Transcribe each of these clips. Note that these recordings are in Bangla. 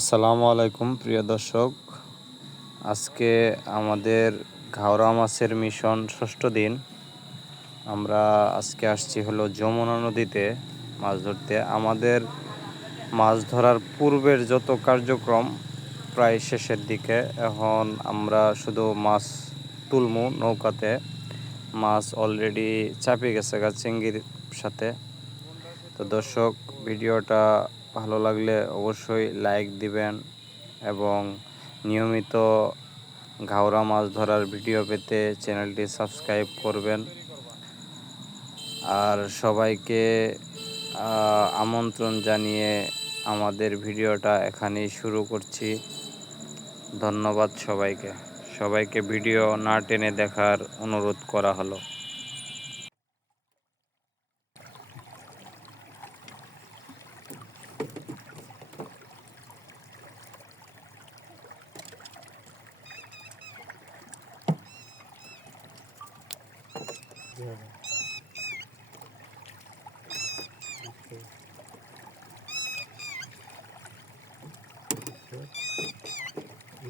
আসসালামু আলাইকুম, প্রিয় দর্শক। আজকে আমাদের ঘাওড়া মাছের মিশন ষষ্ঠ দিন। আমরা আজকে আসছি হলো যমুনা নদীতে মাছ ধরতে। আমাদের মাছ ধরার পূর্বের যত কার্যক্রম প্রায় শেষের দিকে। এখন আমরা শুধু মাছ তুলমু নৌকাতে। মাছ অলরেডি চাপিয়ে গেছে গা চিংড়ির সাথে। তো দর্শক, ভিডিওটা ভালো লাগলে অবশ্যই লাইক দিবেন এবং নিয়মিত ঘাওড়া মাছ ধরার ভিডিও পেতে চ্যানেলটি সাবস্ক্রাইব করবেন। আর সবাইকে আমন্ত্রণ জানিয়ে আমাদের ভিডিওটা এখানেই শুরু করছি। ধন্যবাদ সবাইকে। সবাইকে ভিডিও না টেনে দেখার অনুরোধ করা হলো।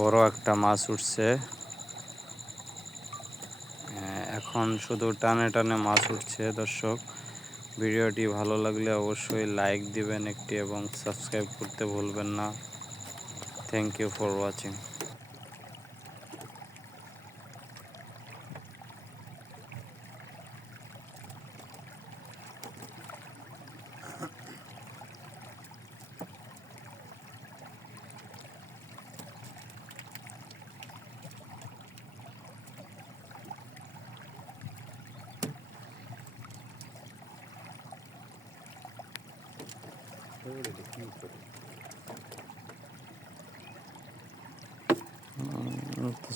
বড় একটা মাছ উঠছে। এখন শুধু টানে টানে মাছ উঠছে, দর্শক। ভিডিওটি ভালো লাগলে অবশ্যই লাইক দিবেন একটি এবং সাবস্ক্রাইব করতে ভুলবেন না। থ্যাংক ইউ ফর ওয়াচিং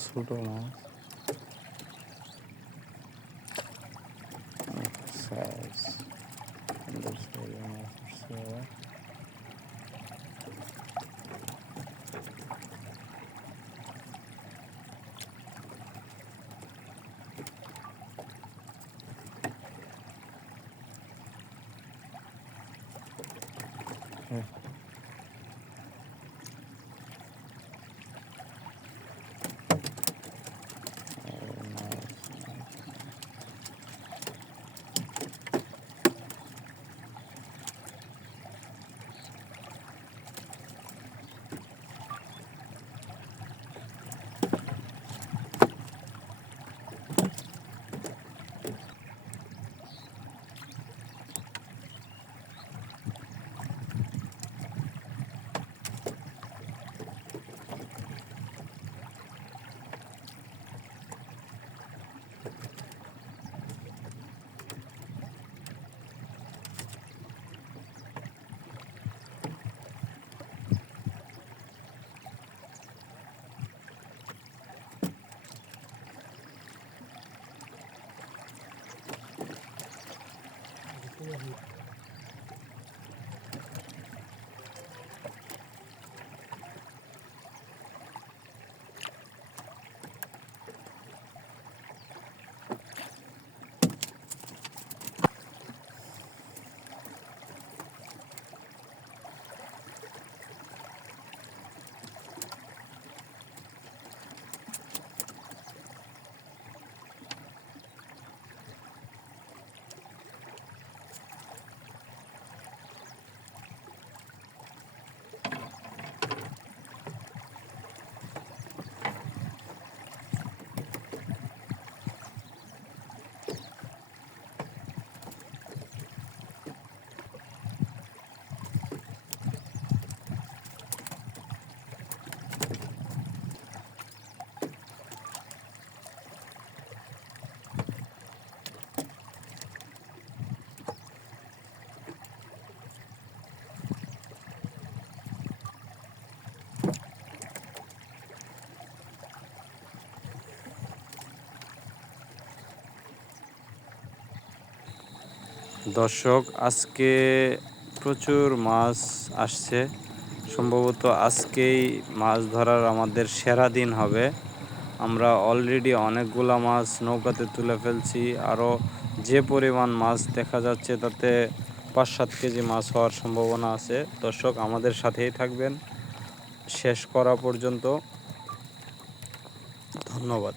ছোট মাছ সাইজ সুন্দর সাইজের মাছ উঠছে আবার হ্যাঁ everywhere. দর্শক, আজকে প্রচুর মাছ আসছে। সম্ভবত আজকেই মাছ ধরার আমাদের সেরা দিন হবে। আমরা অলরেডি অনেকগুলা মাছ নৌকাতে তুলে ফেলছি। আরও যে পরিমাণ মাছ দেখা যাচ্ছে, তাতে পাঁচ সাত কেজি মাছ হওয়ার সম্ভাবনা আছে। দর্শক, আমাদের সাথেই থাকবেন। শেষ করা পর্যন্ত। ধন্যবাদ।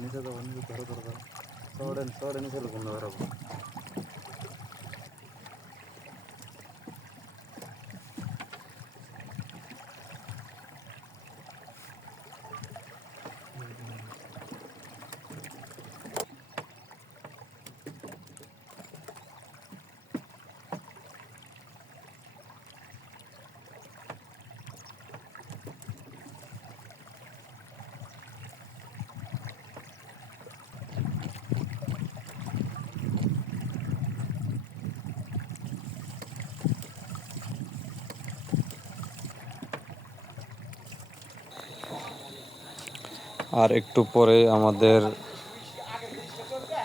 নিচে তো নিচে ধরো ধরো ধরো তোড়ে তোড়ে নিচে আর একটু পরে আমাদের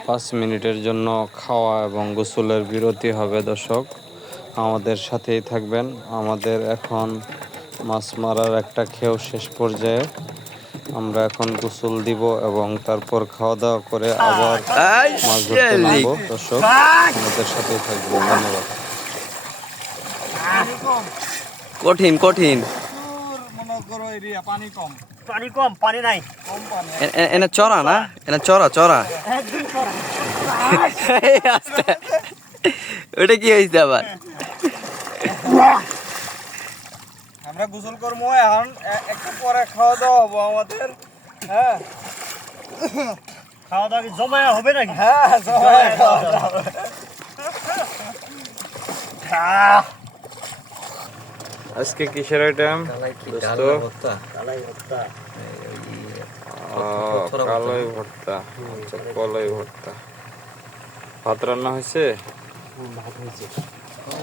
পাঁচ মিনিটের জন্য খাওয়া এবং গোসলের বিরতি হবে দর্শক। আমাদের সাথেই থাকবেন। আমাদের এখন মাছ মারার একটা খেও শেষ পর্যায়ে। আমরা এখন গোসল দিব এবং তারপর খাওয়া দাওয়া করে আবার মাছ ধরতে নামবো দর্শক। আমাদের সাথেই থাকবেন। ধন্যবাদ। কঠিন কঠিন। মনে করো এরিয়া পানি কম। পানি কম পানি নাই। এনে চড়া না? এনে চড়া চড়া। ওটা কি হয়েছে আবার? আমরা গোসল করব এখন। একটু পরে খাওয়া দাওয়া হব আমাদের। হ্যাঁ? খাওয়া দাওয়া কি জমায়া হবে নাকি? হ্যাঁ সবাই খাওয়া দাওয়া। আজকে কিসের আইটেম দোস্ত। কালাই ভর্তা। আচ্ছা কলাই ভর্তা। ভাত রান্না হয়েছে? ভাত হয়েছে।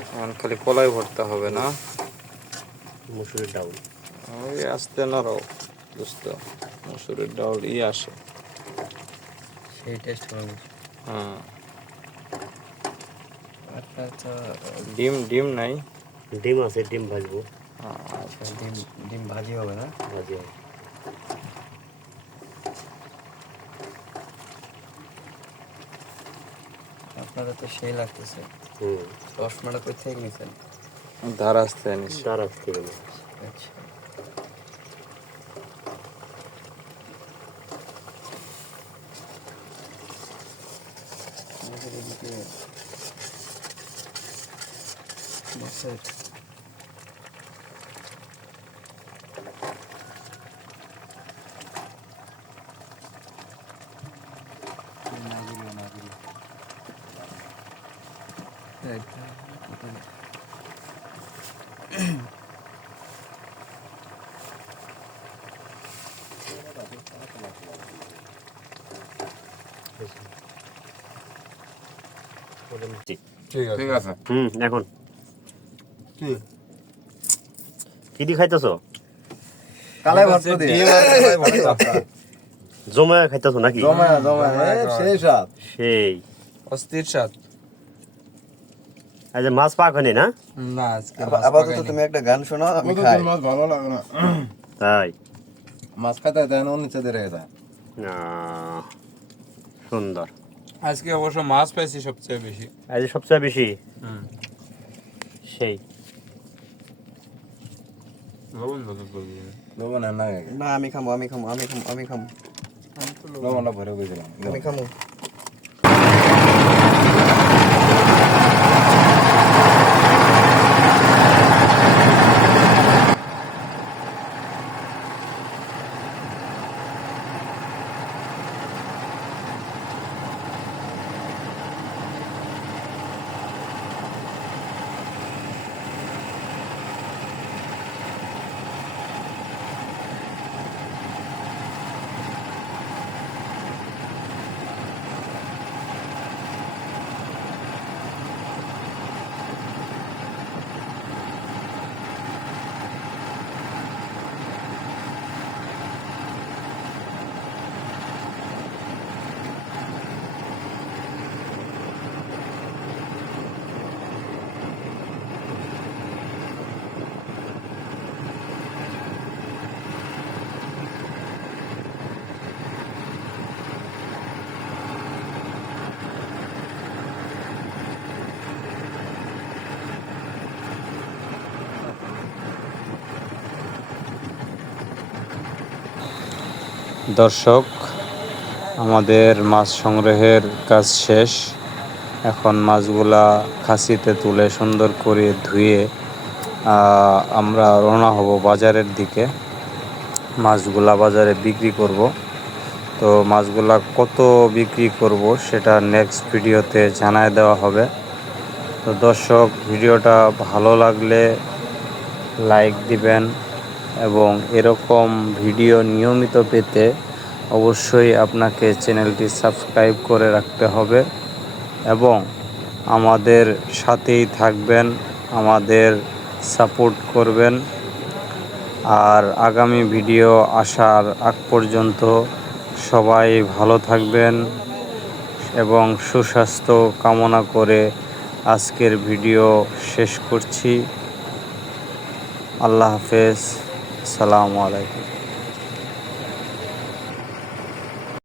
এখন খালি কলাই ভর্তা হবে না? মুসুরির ডাউল। ওই আসতে না রাও দোস্ত। মসুরের ডাউল ই আসে। সেই টেস্ট হবে হ্যাঁ। আচ্ছা আচ্ছা ডিম ডিম নাই। ডিম আছে ডিম ভাজবো আচ্ছা ডিম ডিম ভাজি হবে না ভাজি হবে। আপনার আপনারা তো সেই লাগতেছে হুম চশমাটা কই থেকে নিছেন ধার আসতে আনিস তার আসতে গেলে আচ্ছা আমাদের এদিকে মাছের ঠিক আছে হুম এখন কি? দি খাইতেছ? কালাই ভাত দিয়ে জমা খাইতেছ নাকি? জমা জমা সেই সাত সেই। অস্থির স্বাদ। আজ মাছ পাক হয়নি না? না আজকে আপাতত তুমি একটা গান শোনাও আমি খাই। মাছ ভালো লাগে না? তাই। মাছ খাতে দেয় না নিচে দিয়ে রেখে না সুন্দর। আজকে অবশ্য মাছ পাইছি সবচেয়ে বেশি। আজ সবচেয়ে বেশি? হুম। সেই। লবণ না না আমি খামো আমি খামো আমি খামো আমি খামো লবণটা ভরে গেছিলাম আমি খামো দর্শক, আমাদের মাছ সংগ্রহের কাজ শেষ। এখন মাছগুলা খাসিতে তুলে সুন্দর করে ধুয়ে আমরা রওনা হব বাজারের দিকে। মাছগুলা বাজারে বিক্রি করব। তো মাছগুলা কত বিক্রি করব সেটা নেক্সট ভিডিওতে জানায় দেওয়া হবে। তো দর্শক, ভিডিওটা ভালো লাগলে লাইক দিবেন এবং এরকম ভিডিও নিয়মিত পেতে অবশ্যই আপনাকে চ্যানেলটি সাবস্ক্রাইব করে রাখতে হবে এবং আমাদের সাথেই থাকবেন, আমাদের সাপোর্ট করবেন। আর আগামী ভিডিও আসার আগ পর্যন্ত সবাই ভালো থাকবেন এবং সুস্বাস্থ্য কামনা করে আজকের ভিডিও শেষ করছি। আল্লাহ হাফেজ। সালামু আলাইকুম।